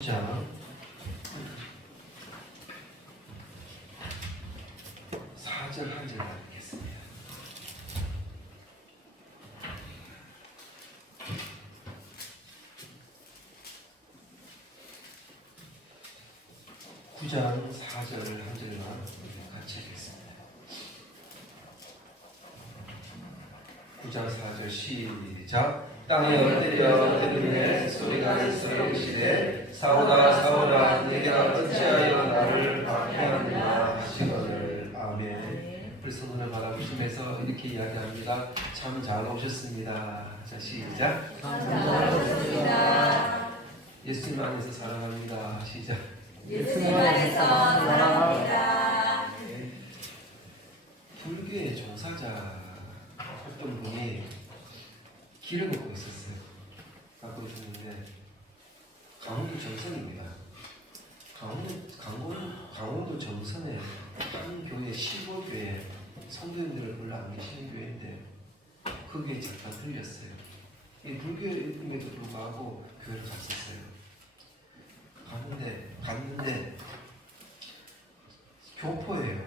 자, 4절 한 절 읽겠습니다. 구장 4절 한 절만 같이 읽겠습니다. 9장 4절 시작. 땅에 엎드려 때문에 소리가 있어 이르시되 사오라 사오라 내가 어찌하여 나를 박해하느냐 하시거늘. 아멘. 불성문을 바라보시면서 이렇게 이야기합니다. 참 잘 오셨습니다. 자, 시작. 잘 오셨습니다. 예수님 안에서 사랑합니다. 시작. 예수님 안에서 사랑합니다. 불교의 종사자였던 분이 길을 걷고 있었어요. 갖고 있었는데 강원도 정선입니다. 강원도 정선에 한 교회 15교회 성도님들을 별로 안 계시는 교회인데 거기에 잠깐 들렸어요. 이 불교임에도 불구하고 교회를 갔었어요. 갔는데 교포예요.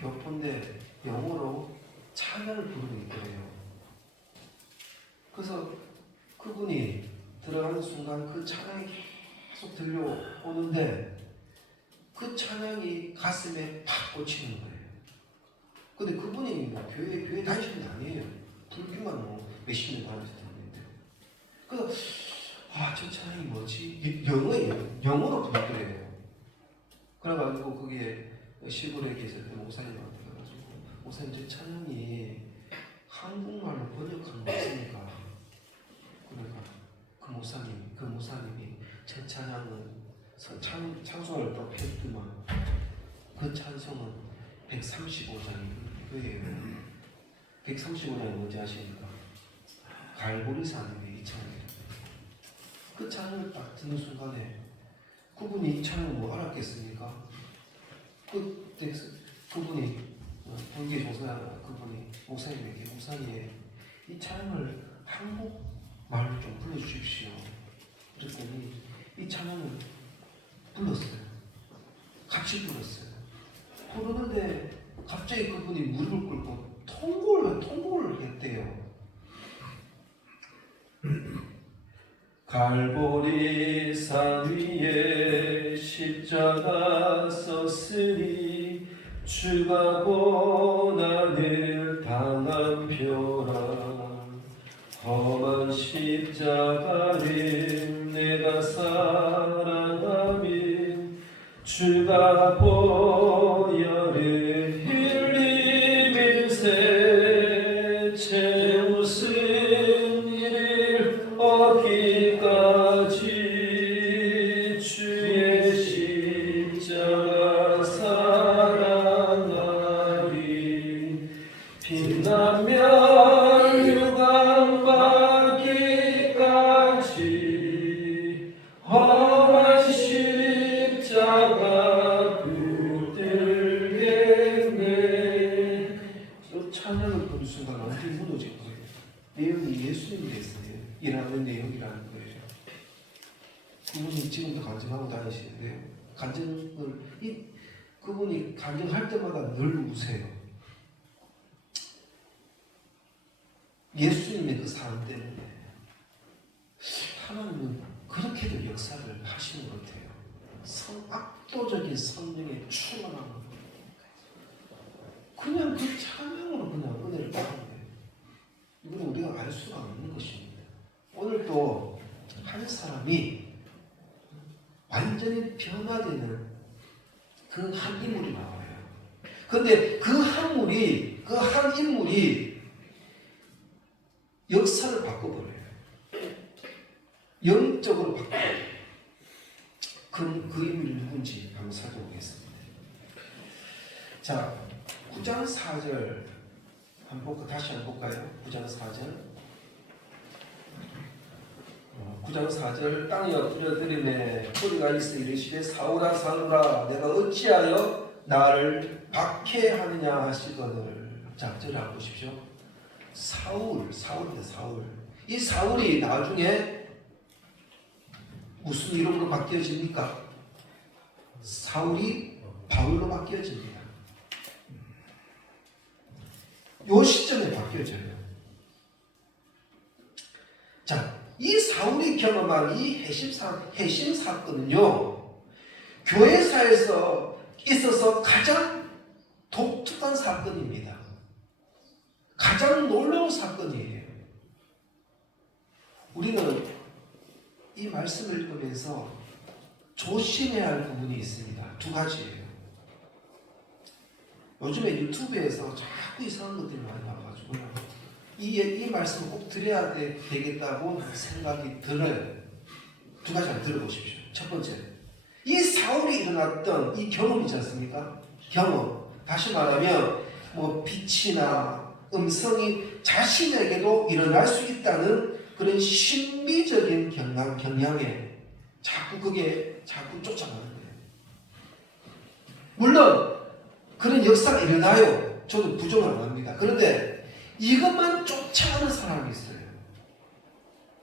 교포인데 영어로 찬양을 부르고 있더래요. 그래서 그분이 들어가는 순간 그 찬양이 계속 들려오는데 그 찬양이 가슴에 팍 꽂히는 거예요. 근데 그분이 교회 다니시는 게 아니에요. 불교만 몇십 년 다니셨는데. 그래서 저 찬양이 뭐지? 영어로 부르더래요. 그래가지고 거기에 시골에 계실 때 목사님한테 가가지고 목사님 저 찬양이 한국말로 번역한 거 있습니까? 그러니까 그 목사님이 저 찬양은 찬송을 또 했더만 그 찬송은 135장이에요. 135장이 뭔지 아십니까? 갈보리산의 이 찬양이에요. 그 찬양을 딱 듣는 순간에 그분이 이 찬양을 뭐 알았겠습니까? 그분이 불교 조사 그분이 목사님에게 목사님 이 찬양을 한국말로 좀 불러주십시오. 그랬더니 이 찬양을 불렀어요. 같이 불렀어요. 부르는데 갑자기 그분이 무릎을 꿇고 통곡을 했대요. 갈보리산 위에 십자가 썼으니 주가 고난을 당한 표라. 험한 십자가를 내가 사랑하면 주가 보혈을 흘리면서 제 무슨 일을 얻기까지 주의 십자가 사랑하리. 빛나면 유감받기까지 험한 십자가 붙들겠네. 저 찬양을 부른 순간 완전히 무너진 거예요. 내용이 예수님이 됐어요. 이라는 내용이라는 거예요. 그분이 지금도 간증하고 다니시는데 그분이 간증할 때마다 늘 우세요. 예수님의 그 사랑 때문에 하나님은 그렇게도 역사를 하시는 것 같아요. 압도적인 성령의 충만한 것. 그냥 그 찬양으로 그냥 은혜를 받는 거예요. 이거는 우리가 알 수가 없는 것입니다. 오늘도 한 사람이 완전히 변화되는 그 한 인물이 나와요. 그런데 그 한 인물이 역사를 바꿔버려요. 영적으로 바꿔버려요. 그 인물이 누군지 한번 살펴보겠습니다. 자, 9장 4절 다시 한번 볼까요? 9장 4절 9장 4절 땅에 엎드려드림에 소리가 있어 이르시되 사오라 사오라 내가 어찌하여 나를 박해하느냐 하시거늘. 자, 저를 한번 보십시오. 사울입니다. 이 사울이 나중에 무슨 이름으로 바뀌어집니까? 사울이 바울로 바뀌어집니다. 요 시점에 바뀌어져요. 자, 이 사울이 경험한 이 회심 사건은요, 교회사에서 있어서 가장 독특한 사건입니다. 가장 놀라운 사건이에요. 우리는 이 말씀을 읽으면서 조심해야 할 부분이 있습니다. 두 가지예요. 요즘에 유튜브에서 자꾸 이상한 것들이 많이 나와가지고 이 말씀을 꼭 드려야 되겠다고 생각이 들어요. 두 가지 한번 들어보십시오. 첫 번째, 이 사울이 일어났던 이 경험이지 않습니까? 경험. 다시 말하면 뭐 빛이나 음성이 자신에게도 일어날 수 있다는 그런 신비적인 경향에 자꾸 쫓아가는 거예요. 물론 그런 역사가 일어나요. 저도 부정을 안 합니다. 그런데 이것만 쫓아가는 사람이 있어요.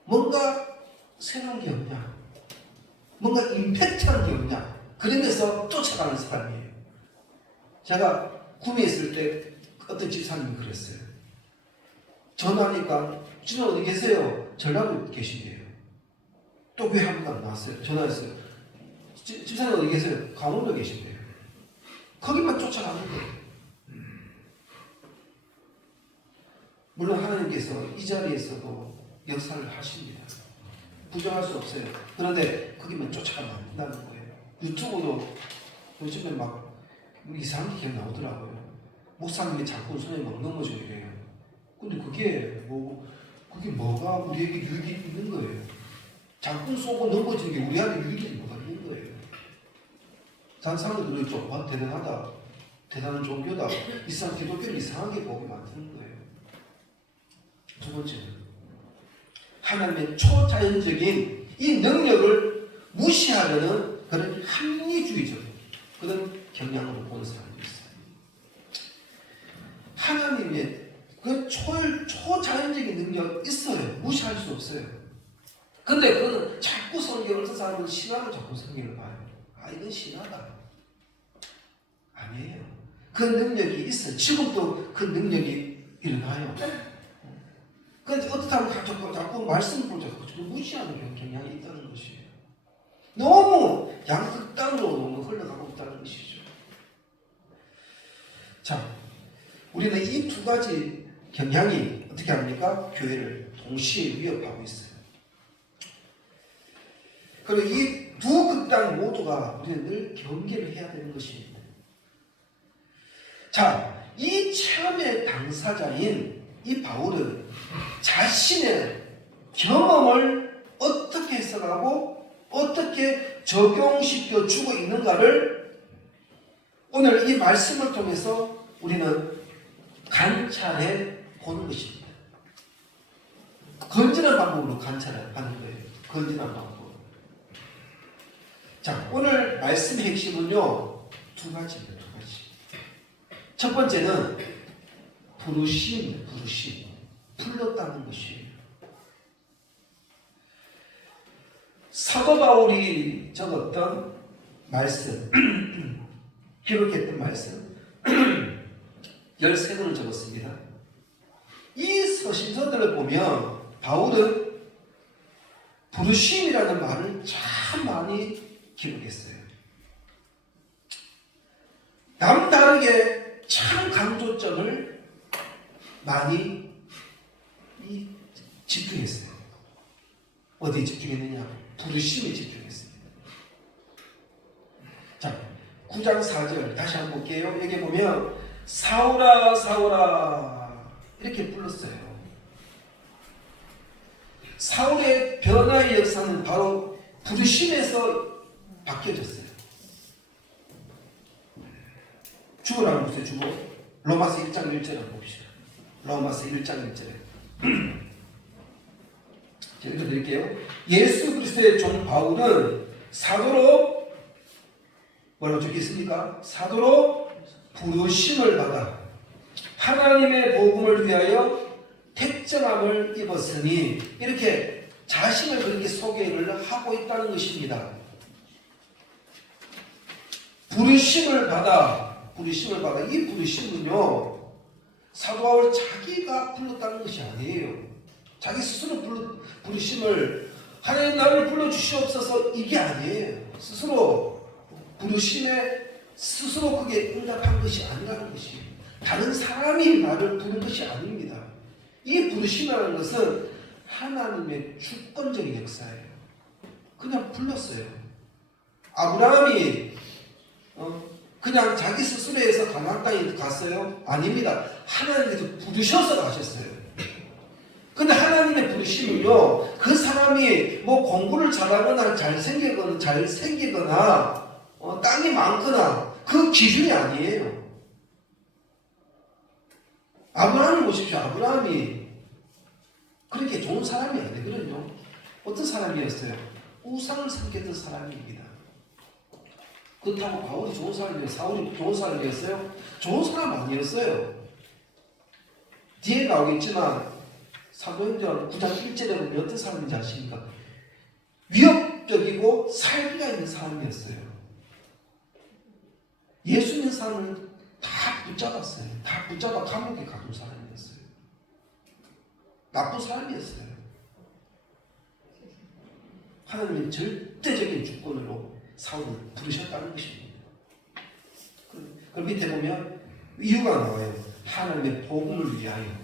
뭔가 새로운 게 없냐, 뭔가 임팩트한 게 없냐, 그런 데서 쫓아가는 사람이에요. 제가 구미에 있을 때 어떤 집사님이 그랬어요. 전화하니까 집사님 어디 계세요? 전라도 계신대요. 또 왜 한 번도 안 나왔어요? 전화했어요. 집사님 어디 계세요? 강원도 계신대요. 거기만 쫓아가는 거예요. 물론 하나님께서 이 자리에서도 역사를 하십니다. 부정할 수 없어요. 그런데 거기만 쫓아가면 안 된다는 거예요. 유튜브도 요즘에 막 이상한 게 나오더라고요. 목사님이 자꾸 손에 막 넘어져 이래요. 근데 그게 뭐가 우리에게 유익이 있는 거예요. 자꾸 쏘고 넘어지는 게 우리한테 유익이 뭐가 있는 거예요. 다른 사람들 그러죠. 와, 대단하다. 대단한 종교다. 이 사람 기독교를 이상하게 보게 만드는 거예요. 두 번째는 하나님의 초자연적인 이 능력을 무시하려는 그런 합리주의적 그런 경향으로 보는 사람도 있어요. 하나님의 그 초자연적인 능력 있어요. 무시할 수 없어요. 근데 그는 자꾸 성경을 서 사람은 신화로 자꾸 성경을 봐요. 이건 신화다. 아니에요. 그 능력이 있어요. 지금도 그 능력이 일어나요. 그런데 어떻다면 자꾸 말씀을 자꾸 무시하는 경향이 있다는 것이에요. 너무 양극단으로 너무 흘러가고 있다는 것이죠. 자, 우리는 이 두 가지 경향이 어떻게 합니까? 교회를 동시에 위협하고 있어요. 그리고 이 두 극단 모두가 우리는 늘 경계를 해야 되는 것입니다. 자, 이 체험의 당사자인 이 바울은 자신의 경험을 어떻게 해석하고 어떻게 적용시켜 주고 있는가를 오늘 이 말씀을 통해서 우리는 관찰해 보는 것입니다. 건전한 방법으로 관찰하는 거예요. 건전한 방법. 자, 오늘 말씀의 핵심은요, 두 가지입니다. 두 가지. 첫 번째는 부르심, 불렀다는 것이에요. 사도 바울이 적었던 말씀, 기록했던 말씀 13권을 적었습니다. 이 서신서들을 보면 바울은 부르심이라는 말을 참 많이 기록했어요. 남다르게 참 강조점을 많이 집중했어요. 어디에 집중했느냐? 부르심에 집중했습니다. 자, 9장 4절 다시 한번 볼게요. 여기 보면 사울아 사울아 이렇게 불렀어요. 사울의 변화의 역사는 바로 부르심에서 바뀌어졌어요. 주어라는 것에 주어. 로마서 1장 1절을 한번 봅시다. 로마서 1장 1절에 제가 읽어드릴게요. 예수 그리스도의 종 바울은 사도로 뭐라고 적혀있습니까? 사도로 부르심을 받아 하나님의 복음을 위하여 택정함을 입었으니 이렇게 자신을 그렇게 소개를 하고 있다는 것입니다. 부르심을 받아 이 부르심은요, 사도 바울 자기가 불렀다는 것이 아니에요. 자기 스스로 부르심을 하나님 나를 불러주시옵소서 이게 아니에요. 스스로 부르심에 스스로 그게 응답한 것이 아니라는 것이에요. 다른 사람이 나를 부른 것이 아닙니다. 이 부르심이라는 것은 하나님의 주권적인 역사예요. 그냥 불렀어요. 아브라함이 그냥 자기 스스로 해서 가나안 땅에 갔어요? 아닙니다. 하나님께서 부르셔서 가셨어요. 근데 하나님의 부르심은요, 그 사람이 뭐 공부를 잘하거나 잘생기거나 땅이 많거나 그 기준이 아니에요. 아브라함을 보십시오. 아브라함이 그렇게 좋은 사람이 아니거든요. 어떤 사람이었어요? 우상을 섬겼던 사람입니다. 그렇다고 바울이 좋은 사람이었어요? 사울이 좋은 사람이었어요? 좋은 사람 아니었어요. 뒤에 나오겠지만 사도행전 9장 1절에 보면 어떤 사람인지 아십니까? 위협적이고 살기가 있는 사람이었어요. 예수 믿는 사람을 다 붙잡았어요. 다 붙잡아 감옥에 가둔 사람이었어요. 나쁜 사람이었어요. 하나님의 절대적인 주권으로 사울을 부르셨다는 것입니다. 그 밑에 보면 이유가 나와요. 하나님의 복음을 위하여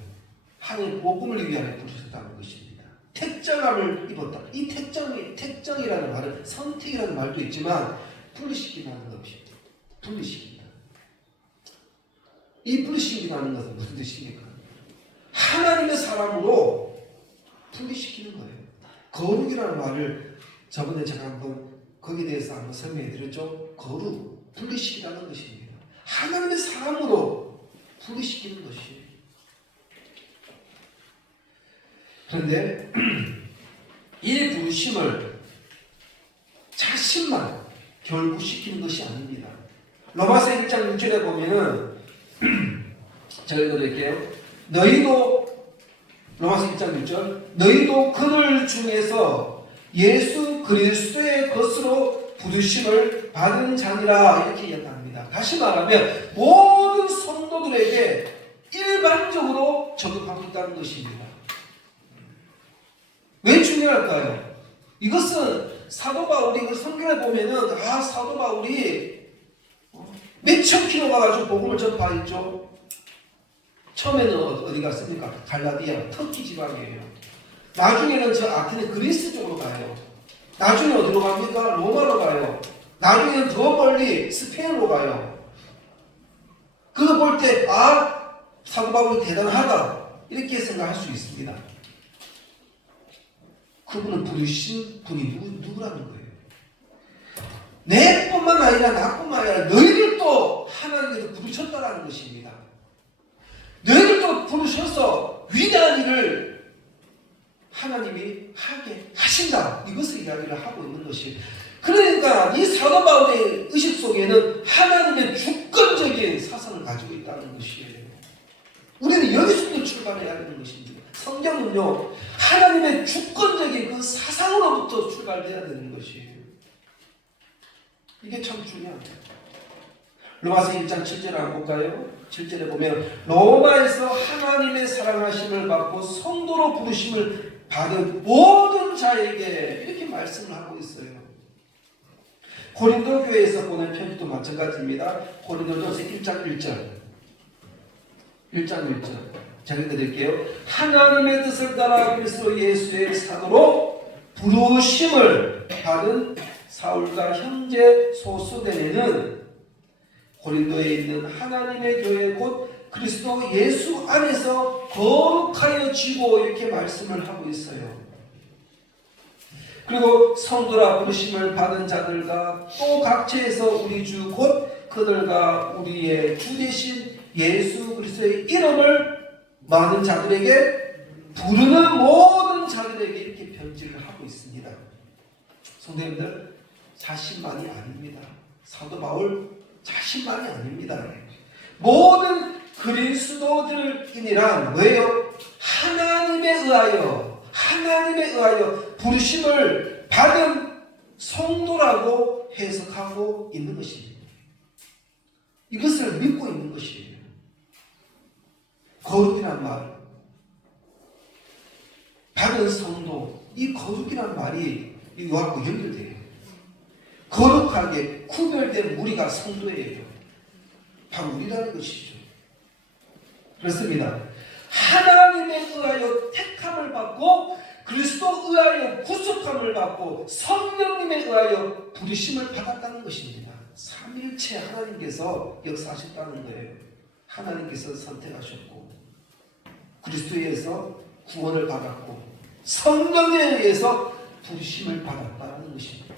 부르셨다는 것입니다. 택정함을 입었다. 이 택정이라는 말은 선택이라는 말도 있지만 분리시키라는 것입니다. 분리시킨다. 이 분리시키라는 것은 무슨 뜻입니까? 하나님의 사람으로 분리시키는 거예요. 거룩이라는 말을 저번에 제가 거기에 대해서 한번 설명해 드렸죠. 거룩, 분리시키라는 것입니다. 하나님의 사람으로 분리시키는 것이에요. 그런데 이 부르심을 자신만 결부시키는 것이 아닙니다. 로마서 1장 6절에 보면은 제가 읽어드릴게요. 로마서 1장 6절 너희도 그들 중에서 예수 그리스도의 것으로 부르심을 받은 자니라 이렇게 이야기합니다. 다시 말하면 모든 성도들에게 일반적으로 적용하고 있다는 것입니다. 왜 중요할까요? 이것은 사도 바울이 성경에 보면은 사도 바울이 몇천 킬로 가가지고 복음을 전파했죠. 처음에는 어디 갔습니까? 갈라디아, 터키 지방이에요. 나중에는 저 아테네 그리스 쪽으로 가요. 나중에 어디로 갑니까? 로마로 가요. 나중에는 더 멀리 스페인으로 가요. 그거 볼 때 사도 바울이 대단하다 이렇게 생각할 수 있습니다. 그분은 부르신 분이 누구라는 거예요? 내뿐만 아니라 나뿐만 아니라 너희들도 하나님께서 부르셨다라는 것입니다. 너희들도 부르셔서 위대한 일을 하나님이 하게 하신다. 이것을 이야기를 하고 있는 것이에요. 그러니까 이 사도 바울의 의식 속에는 하나님의 주권적인 사상을 가지고 있다는 것이에요. 우리는 여기서부터 출발해야 되는 것입니다. 성경은요, 하나님의 주권적인 그 사상으로부터 출발해야 되는 것이에요. 이게 참 중요합니다. 로마서 1장 7절 한번 볼까요? 7절에 보면 로마에서 하나님의 사랑하심을 받고 성도로 부르심을 받은 모든 자에게 이렇게 말씀을 하고 있어요. 고린도 교회에서 보낸 편지도 마찬가지입니다. 고린도전서 1장 1절 1장 1절 제가 읽어드릴게요. 하나님의 뜻을 따라 그리스도 예수의 사도로 부르심을 받은 사울과 형제 소수대는 고린도에 있는 하나님의 교회 곧 그리스도 예수 안에서 거룩하여 지고 이렇게 말씀을 하고 있어요. 그리고 성도라 부르심을 받은 자들과 또 각처에서 우리 주 곧 그들과 우리의 주 되신 예수 그리스도의 이름을 많은 자들에게 부르는 모든 자들에게 이렇게 편지를 하고 있습니다. 성도님들, 자신만이 아닙니다. 사도 바울 자신만이 아닙니다. 모든 그리스도들이니란 왜요? 하나님에 의하여 부르심을 받은 성도라고 해석하고 있는 것입니다. 이것을 믿고 있는 것이에요. 거룩이란 말, 받은 성도, 이 거룩이란 말이 이거하고 연결돼요. 거룩하게 구별된 무리가 성도예요. 바로 우리라는 것이죠. 그렇습니다. 하나님에 의하여 택함을 받고 그리스도 의하여 구속함을 받고 성령님에 의하여 부르심을 받았다는 것입니다. 삼위일체 하나님께서 역사하셨다는 거예요. 하나님께서 선택하셨고 그리스도에 의해서 구원을 받았고 성령에 의해서 부르심을 받았다는 것입니다.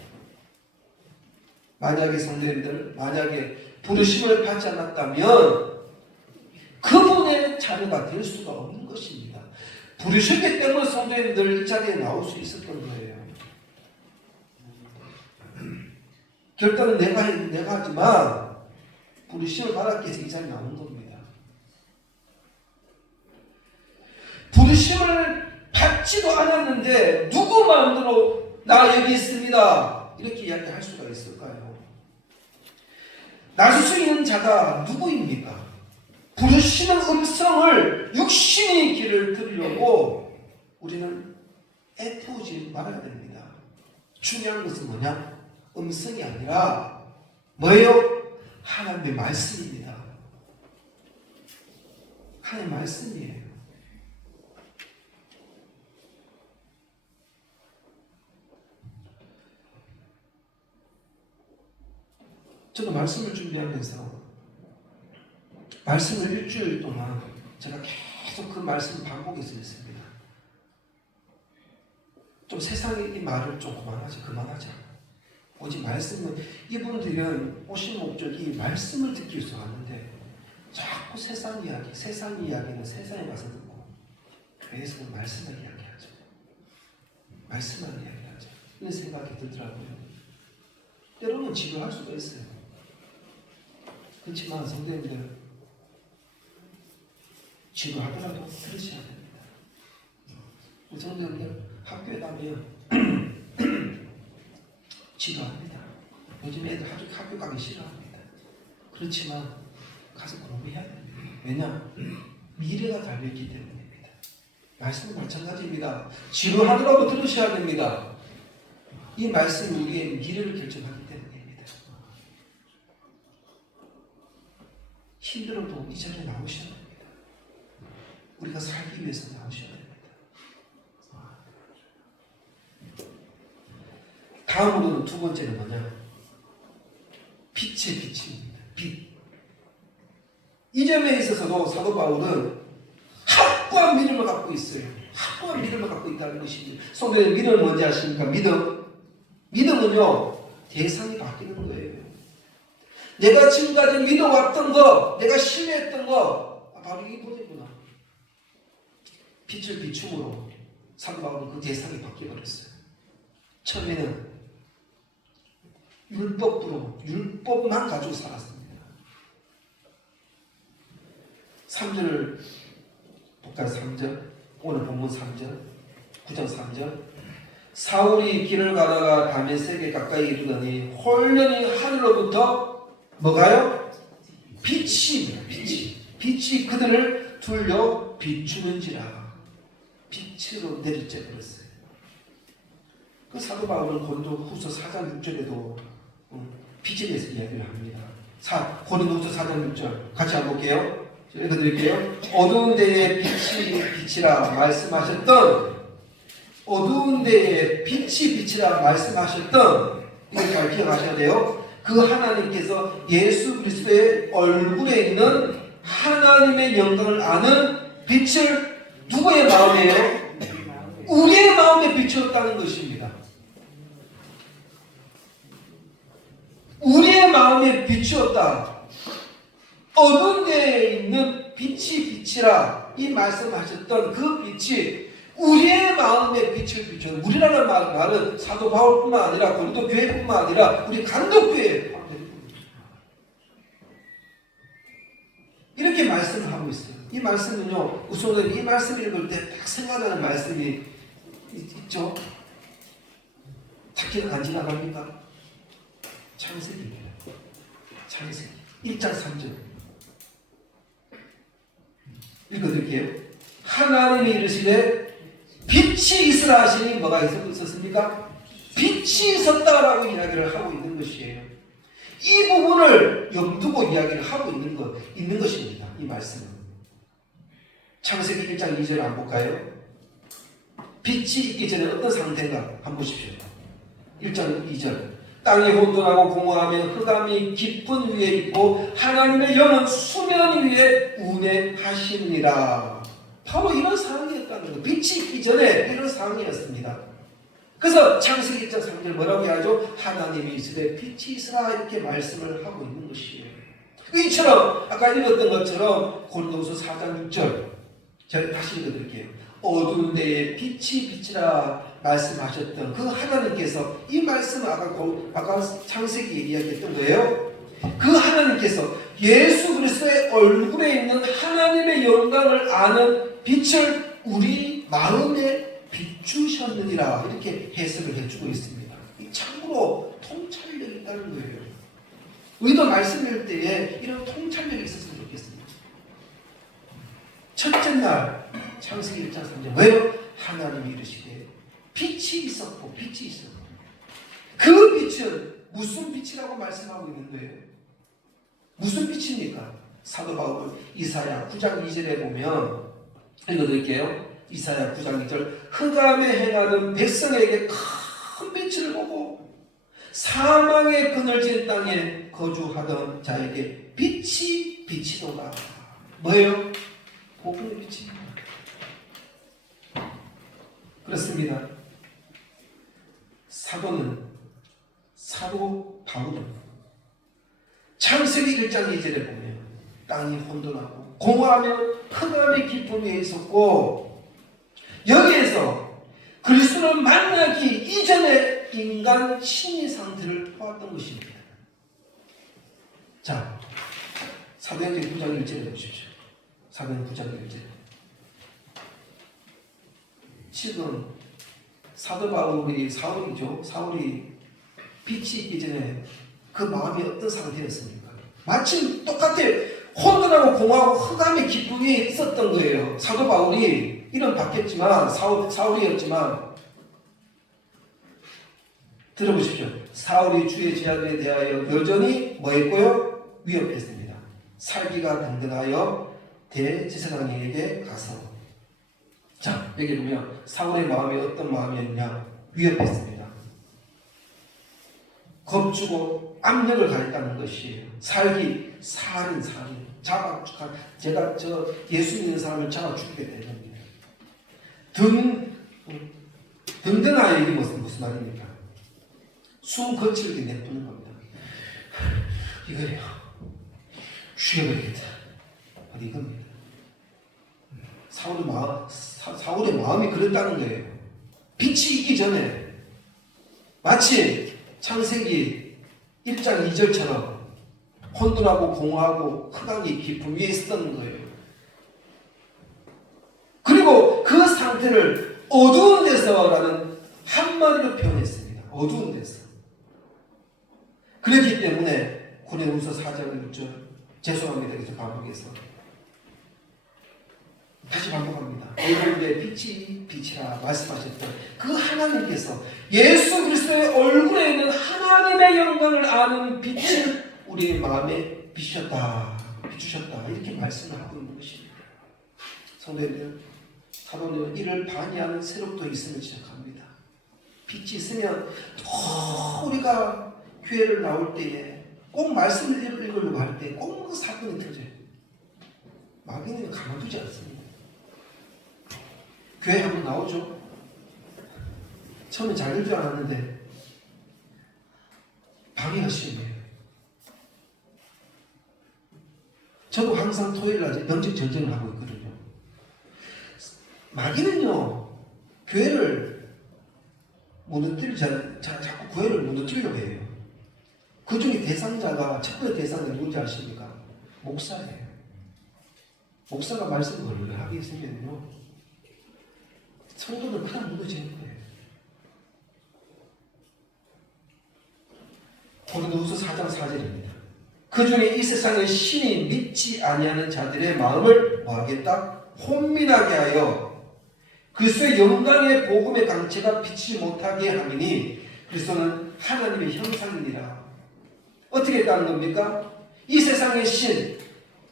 만약에 성도님들, 만약에 부르심을 받지 않았다면 그분의 자녀가 될 수가 없는 것입니다. 부르셨기 때문에 성도님들 이 자리에 나올 수 있었던 거예요. 결단은 내가 하지만 부르심을 받았기 위해서 이 자리에 나온 겁니다. 부르심을 받지도 않았는데 누구 마음대로 나 여기 있습니다 이렇게 이야기할 수가 있을까요? 나설 수 있는 자가 누구입니까? 부르시는 음성을 육신의 귀를 들으려고 우리는 애태우지 말아야 됩니다. 중요한 것은 뭐냐? 음성이 아니라 뭐예요? 하나님의 말씀입니다. 하나님의 말씀이에요. 저도 말씀을 준비하면서 말씀을 일주일 동안 제가 계속 그 말씀을 반복해서 했습니다. 좀 세상의 이 말을 좀 그만하자. 오직 말씀은 이분들은 오신 목적이 말씀을 듣기 위해서 왔는데 자꾸 세상 이야기는 세상에 가서 듣고 교회에서는 말씀을 이야기하죠. 말씀을 이야기하죠. 이런 생각이 들더라고요. 때로는 지루할 수가 있어요. 그렇지만 성도님들 지루하더라도 들으셔야 됩니다. 성도님들 학교에 가면 지루합니다. 요즘 애들 학교 가기 싫어합니다. 그렇지만 가서 공부해야 됩니다. 왜냐? 미래가 달려있기 때문입니다. 말씀은 마찬가지입니다. 지루하더라도 들으셔야 됩니다. 이 말씀이 우리의 미래를 결정하기 때문입니다. 힘들어도 이 자리에 나오셔야 됩니다. 우리가 살기 위해서 나오셔야 됩니다. 다음으로는 두 번째는 뭐냐? 빛의 빛입니다. 빛. 이 점에 있어서도 사도 바울은 확고한 믿음을 갖고 있어요. 확고한 믿음을 갖고 있다는 것이지. 성도님 믿음은 뭔지 아십니까? 믿음은요 대상이 바뀌는 거예요. 내가 지금까지 믿어왔던 거, 내가 신뢰했던 거 바로 이분이구나. 빛을 비춤으로 사도 바울은 그 대상이 바뀌어버렸어요. 처음에는 율법만 가지고 살았습니다. 3절을 볼까요? 3절 오늘 본문 3절 9장 3절 사울이 길을 가다가 다메섹에 가까이 이르더니 홀련히 하늘로부터 뭐가요? 빛이 그들을 둘러 비추는지라. 빛으로 내리쬐 버렸어요. 그 사도 바울은 고린도후서 4장 6절에도 빛에 대해서 이야기를 합니다. 고린도후서 4장 6절 같이 한번 볼게요. 읽어드릴게요. 어두운 데에 빛이라 말씀하셨던 이걸 잘 기억하셔야 돼요. 그 하나님께서 예수 그리스도의 얼굴에 있는 하나님의 영광을 아는 빛을 누구의 마음이에요? 우리의 마음에 비추었다는 것입니다. 우리의 마음에 비추었다. 어두운 데에 있는 빛이라 이 말씀하셨던 그 빛이 우리의 마음에 빛을 비추는, 우리라는 말은 사도 바울뿐만 아니라 고린도 교회뿐만 아니라 우리 간독교회 이렇게 말씀을 하고 있어요. 이 말씀은요, 우선 이 말씀을 읽을 때 딱 생각나는 말씀이 있죠. 찾기가 안 지나갑니까? 창세기입니다. 창세기 1장 3절 읽어드릴게요. 하나님이 이르시되 빛이 있으라 하시니 뭐가 있었습니까? 빛이 있었다라고 이야기를 하고 있는 것이에요. 이 부분을 염두고 이야기를 하고 있는 것입니다. 이 말씀은. 창세기 1장 2절 한번 볼까요? 빛이 있기 전에 어떤 상태인가 한번 보십시오. 1장 2절 땅이 혼돈하고 공허하며 흑암이 깊은 위에 있고 하나님의 영은 수면 위에 운행하시니라. 바로 이런 상황이었다는 거예요. 빛이 있기 전에 이런 상황이었습니다. 그래서 창세기 1장 3절 뭐라고 하죠? 하나님이 있으되 빛이 있으라 이렇게 말씀을 하고 있는 것이에요. 이처럼 아까 읽었던 것처럼 고린도후서 4장 6절 제가 다시 읽어드릴게요. 어두운 데에 빛이 비치라 말씀하셨던 그 하나님께서 이 말씀을 아까 창세기에 이야기했던 거예요. 그 하나님께서 예수 그리스도의 얼굴에 있는 하나님의 영광을 아는 빛을 우리 마음에 비추셨느니라 이렇게 해석을 해주고 있습니다. 참으로 통찰력이 있다는 거예요. 우리도 말씀을 때에 이런 통찰력이 있었으면 좋겠습니다. 첫째 날 창세기 1장 3절 왜요? 하나님이 이르시되 빛이 있었고 빛이 있었고 그 빛은 무슨 빛이라고 말씀하고 있는 거예요? 무슨 빛입니까? 사도 바울 이사야 9장 2절에 보면 읽어드릴게요. 이사야 9장 2절 흑암에 행하는 백성에게 큰 빛을 보고 사망의 그늘진 땅에 거주하던 자에게 빛이 비치도다. 뭐예요? 복음의 빛입니다. 그렇습니다. 사도 바울은 창세기 1장 2절에 보면 땅이 혼돈하고 공허하며 흑암이 깊은 위에 있었고 여기에서 그리스도를 만나기 이전에 인간 심리 상태를 보았던 것입니다. 자, 사도행전 9장 1절에 보십시오. 사도행전 9장 1절 지금 사도 바울이 사울이 빛이 있기 전에 그 마음이 어떤 상태였습니까? 마침 똑같아 혼돈하고 공허하고 흑암의 깊은 위에 있었던 거예요. 사도 바울이 이름 바뀌었지만 사울이었지만 들어보십시오. 사울이 주의 제안에 대하여 여전히 뭐 했고요? 위협했습니다. 살기가 당근하여 대제사장에게 가서 자 여기 보면 사울의 마음이 어떤 마음이었냐? 위협했습니다. 겁주고 압력을 가했다는 것이에요. 살인 제가 예수 믿는 사람을 잡아 죽게 된 겁니다. 등등하여 이게 무슨 말입니까? 숨 거칠게 내뿜는 겁니다. 이거예요. 죽여버리겠다. 이겁니다. 사울의 마음이 그랬다는 거예요. 빛이 있기 전에 마치 창세기 1장 2절처럼 혼돈하고 공허하고 흑암이 깊은 위에 있었던 거예요. 그리고 그 상태를 어두운 데서라는 한마디로 표현했습니다. 어두운 데서. 그렇기 때문에 고린도후서 4장 6절 죄송합니다. 그래서 반복해서 다시 반복합니다. 어두운 데 빛이 비치라 말씀하셨던 그 하나님께서 예수 그리스도의 얼굴에 있는 하나님의 영광을 아는 빛을 우리의 마음에 비추셨다 이렇게 말씀을 하고 있는 것입니다. 성도님들 사도는 이를 반의하는 새롭도 있음을 시작합니다. 빛이 있으면 우리가 교회를 나올 때에 꼭 말씀을 읽으려고 할 때 꼭 그 사건이 터져요. 마귀는 가만두지 않습니다. 교회 한번 나오죠. 처음에 잘 될 줄 알았는데 방해가 심해요. 저도 항상 토요일날 명직 전쟁을 하고 있거든요. 마귀는요 교회를 자꾸 교회를 무너뜨리려고 해요. 그 중에 대상자가 첫 번째 대상자 누군지 아십니까? 목사예요. 목사가 말씀을 하게 있으면요 성도들 그냥 무너지는 거예요. 고린도후서 4장 4절입니다. 그 중에 이 세상의 신이 믿지 아니하는 자들의 마음을 뭐하겠다? 혼미하게 하여 그리스도의 영광의 복음의 강체가 비치지 못하게 하미니 그리스도는 하나님의 형상이니라. 어떻게 했다는 겁니까? 이 세상의 신,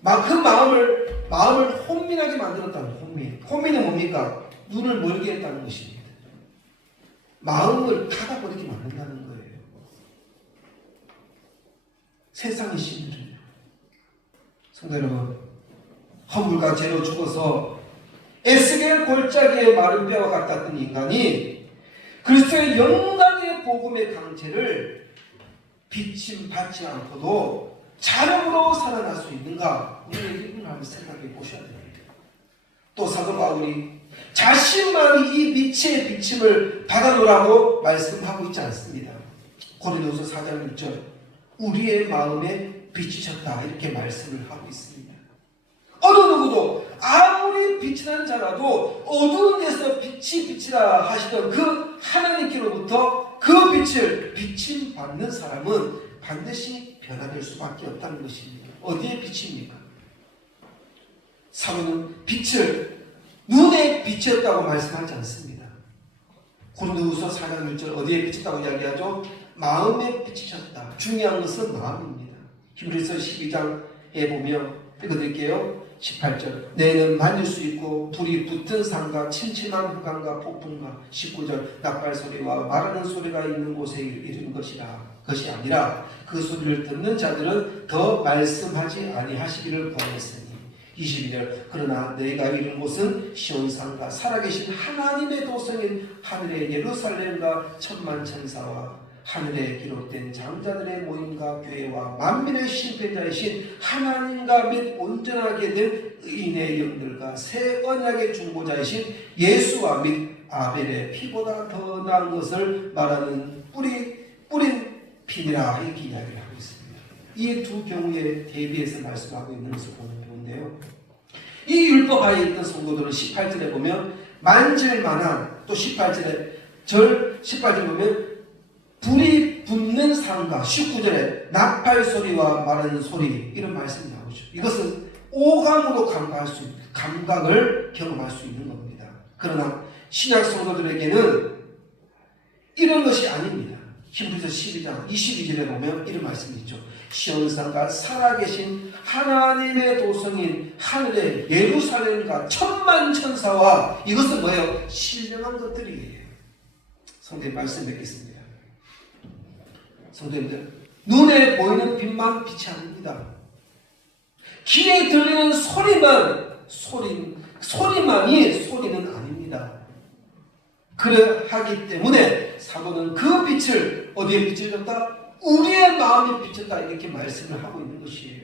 그 마음을 혼미하게 만들었다는 혼미. 혼미는 뭡니까? 눈을 멀게 했다는 것입니다. 마음을 닫아버리게 만든다는 거예요. 세상의 신들은요. 성도 여러분, 허물과 죄로 죽어서 에스겔 골짜기의 마른 뼈와 같았던 인간이 그리스도의 영광의 복음의 강체를 비침받지 않고도 자력으로 살아날 수 있는가? 우리의 이분을 한번 생각해 보셔야 됩니다. 또 사도 바울이 자신만이 이 빛의 비침을 받아놓으라고 말씀하고 있지 않습니다. 고린도후서 4장 1절 우리의 마음에 비치셨다 이렇게 말씀을 하고 있습니다. 어느 누구도 아무리 빛이난 자라도 어두운 데서 빛이 빛이라 하시던 그 하나님께로부터 그 빛을 비침받는 사람은 반드시 변화될 수밖에 없다는 것입니다. 어디에 빛입니까? 사도는 빛을 눈에 비쳤다고 말씀하지 않습니다. 고린도후서 4장 1절 어디에 비쳤다고 이야기하죠? 마음에 비치셨다. 중요한 것은 마음입니다. 히브리서 12장에 보면 읽어드릴게요. 18절 뇌는 만질 수 있고 불이 붙은 산과 침침한 흑암과 폭풍과 19절 낙발소리와 말하는 소리가 있는 곳에 이른 것이 아니라 그 소리를 듣는 자들은 더 말씀하지 아니하시기를 구하였으니 22절 그러나 내가 이른 곳은 시온산과 살아계신 하나님의 도성인 하늘의 예루살렘과 천만천사와 하늘에 기록된 장자들의 모임과 교회와 만민의 심판자이신 하나님과 및 온전하게 된 의인의 영들과 새 언약의 중보자이신 예수와 및 아벨의 피보다 더 나은 것을 말하는 뿌린 피니라 이렇게 이야기를 하고 있습니다. 이 두 경우에 대비해서 말씀하고 있는 것을 보는 건데요. 이 율법하에 있던 성도들은 18절에 보면 만질 만한 또 18절에 보면 불이 붙는 산과 19절에 나팔 소리와 말하는 소리 이런 말씀이 나오죠. 이것은 오감으로 감각을 경험할 수 있는 겁니다. 그러나 신약 성도들에게는 이런 것이 아닙니다. 히브리서 12장 22절에 보면 이런 말씀이 있죠. 시온산과 살아계신 하나님의 도성인 하늘의 예루살렘과 천만천사와 이것은 뭐예요? 신령한 것들이에요. 성도님 말씀 맺겠습니다. 성도님들 눈에 보이는 빛만 빛이 아닙니다. 귀에 들리는 소리만이 소리는 아닙니다. 그러하기 때문에 사도는 그 빛을 어디에 비춰졌다? 우리의 마음에 비쳤다 이렇게 말씀을 하고 있는 것이에요.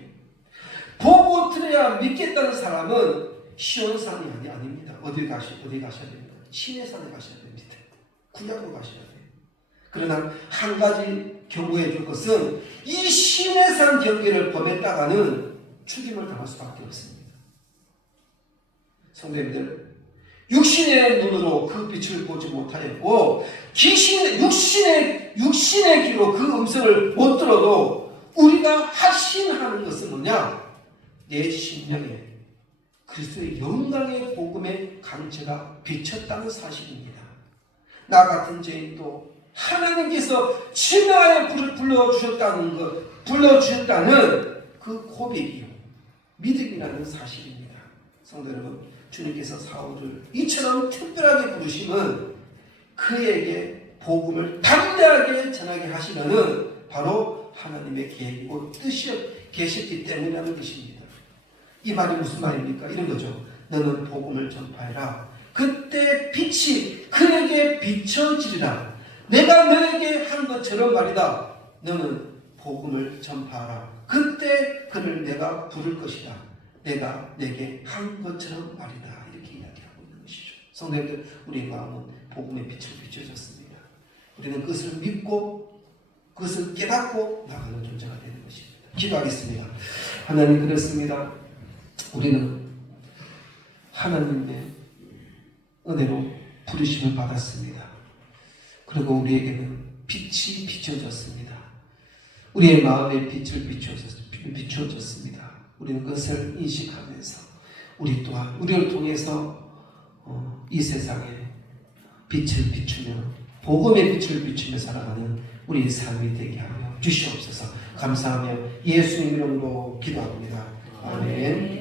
보고 들어야 믿겠다는 사람은 시온산이 아닙니다. 어디 가셔야 됩니다. 시내산에 가셔야 됩니다. 구약으로 가셔야 돼요. 그러나 한 가지 경고해 줄 것은 이 시내산 경계를 범했다가는 죽임을 당할 수밖에 없습니다. 성도님들 육신의 눈으로 그 빛을 보지 못하였고 육신의 귀로 그 음성을 못 들어도 우리가 확신하는 것은 뭐냐? 내 심령에 그리스도의 영광의 복음의 강체가 비쳤다는 사실입니다. 나 같은 죄인도 하나님께서 치명하여 불을 불러주셨다는 그 고백이요 믿음이라는 사실입니다. 성도 여러분, 주님께서 사울을 이처럼 특별하게 부르심은 그에게 복음을 담대하게 전하게 하시려는 바로 하나님의 계획이고 뜻이 계셨기 때문이라는 것입니다. 이 말이 무슨 말입니까? 이런 거죠. 너는 복음을 전파해라. 그때 빛이 그에게 비춰지리라. 내가 너에게 한 것처럼 말이다. 너는 복음을 전파하라. 그때 그를 내가 부를 것이다. 내가 내게 한 것처럼 말이다. 이렇게 이야기하고 있는 것이죠. 성도님들, 우리의 마음은 복음의 빛을 비춰졌습니다. 우리는 그것을 믿고 그것을 깨닫고 나가는 존재가 되는 것입니다. 기도하겠습니다. 하나님, 그렇습니다. 우리는 하나님의 은혜로 부르심을 받았습니다. 그리고 우리에게는 빛이 비춰졌습니다. 우리의 마음에 빛을 비추어졌습니다. 우리는 그것을 인식하면서 우리 또한 우리를 통해서 이 세상에 빛을 비추며 복음의 빛을 비추며 살아가는 우리의 삶이 되게 하여 주시옵소서. 감사하며 예수님 이름으로 기도합니다. 아멘.